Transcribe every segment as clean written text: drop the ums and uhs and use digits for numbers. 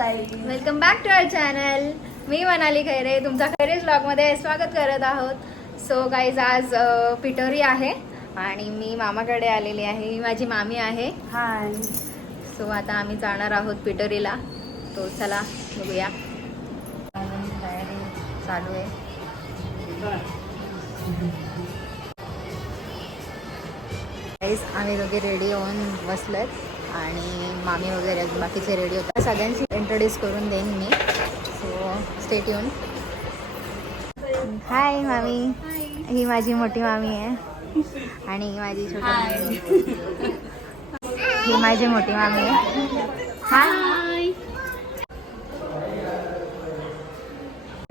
Welcome back to our channel. मी मनाली खैरे तुमचा खैरेज व्लॉगमध्ये स्वागत करत आहोत. सो गाईज आज पिटोरी आहे आणि मी मामाकडे आलेली आहे. ही माझी मामी आहे. हाय. सो आता आम्ही जाणार आहोत पिटोरीला. तो चला बघूया. तयारी चालू आहे. गाईज आम्ही दोघे रेडी होऊन बसलेत आणि मामी वगैरे बाकीचे रेडी होतात. सगळ्यांची इंट्रोड्यूस करून देईन मी. So stay tuned. हाय मामी. ही माझी मोठी मामी आहे आणि ही माझी छोटी मामी. ही माझी मोठी मामी आहे. हाय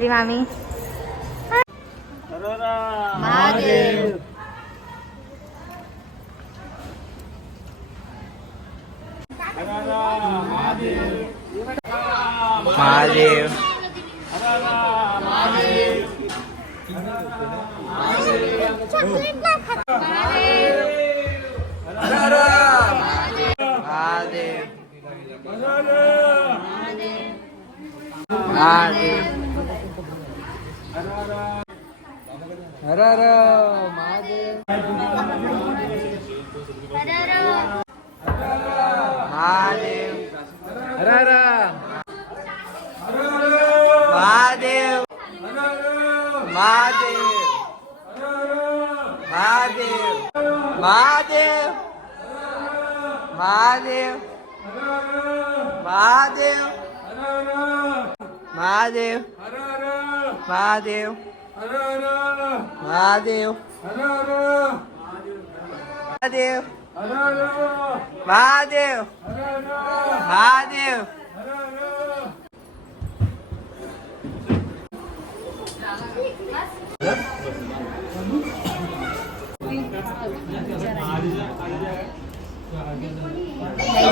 मामी. महादेव. महादेव.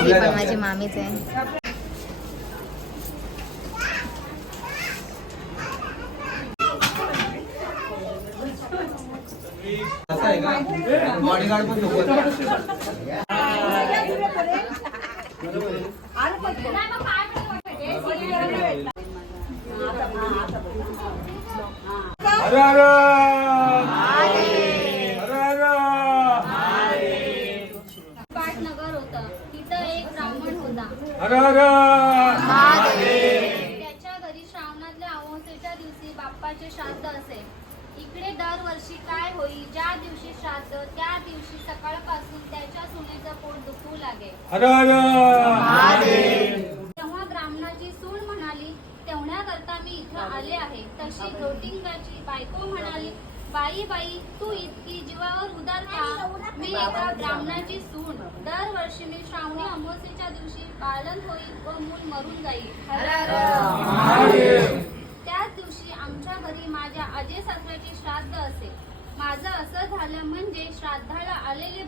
ही पण माझी मामीच आहे. बॉडीगार्ड पण सोबत. पाटनगर होतं. तिथं एक ब्राह्मण होता. त्याच्या घरी श्रावणातल्या अमावस्येच्या दिवशी बाप्पाचे श्राद्ध असे. इकडे दरवर्षी काय होई, ज्या दिवशी श्राद्ध त्या दिवशी सकाळपासून त्याच्या सुनेचं पोट दुखू लागे. तेव्हा ब्राह्मणाची सून म्हणाली, तेवढ्याकरता मी इथं आले आहे. तशी जोटिंगाची बायको म्हणाली, बाई बाई तू इतकी जीवावर उदार का? मी एका ब्राह्मणाची सून. दरवर्षी मी श्रावणी अमावस्येच्या दिवशी पालन होईल व मूल मरून जाईल. त्याच दिवशी आमच्या घरी माझ्या आजी सासऱ्याचे श्राद्ध असे. माझं असं झालं म्हणजे श्राद्धाला आलेले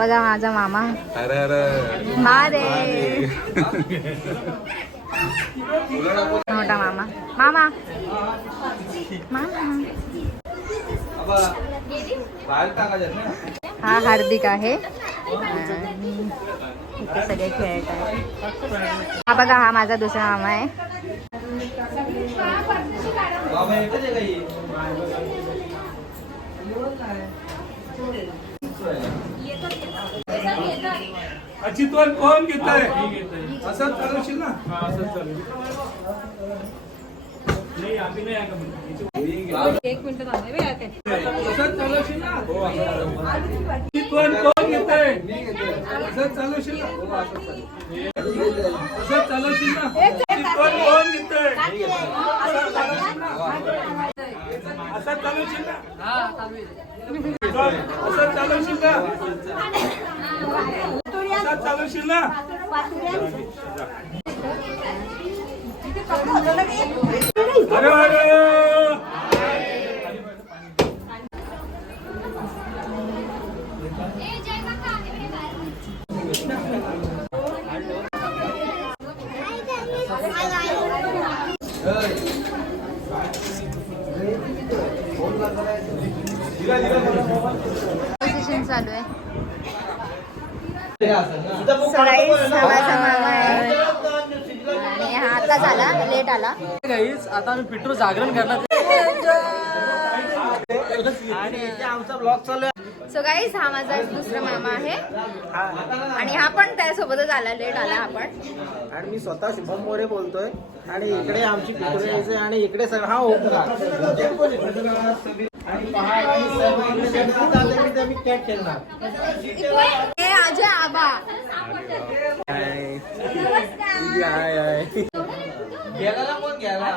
बघा माझा मामा. अरे अरे महादेव. मोठा मामा. मामा मामा. हा हार्दिक आहे आणि इथे सगळे खेळत आहे. हा बघा हा माझा दुसरा मामा आहे. चितवन कोण घेतोय असंच चालवशील ना. एक मिनिट असंच चालवशील ना. चितवन कोण घेतोय असंच चालवशील ना. असंच चालवशील ना. चितवन कोण घेतोय असंच चालवशील ना. असंच चालवशील ना. असंच चालवशील ना. अरे अरे पोझिशन चालू आहे. So guys, हा माझा मामा आहे आणि हा आताच आला, लेट आला. गाईज आता आम्ही पिट्रू जागरण करणार आणि आमचा ब्लॉग चालू आहे. सो गाईज हा माझा दुसरा मामा आहे आणि हा पण त्यासोबतच आला, लेट आला आपण. आणि मी स्वतः शुभम मोरे बोलतोय आणि इकडे आमची पिट्रू यायचे आणि इकडे सगळं हा ओपला आणि पहाड आणि सर्व मी कॅट खेळणार. हे अजय आबा. गेला कोण गेला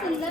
सुंदर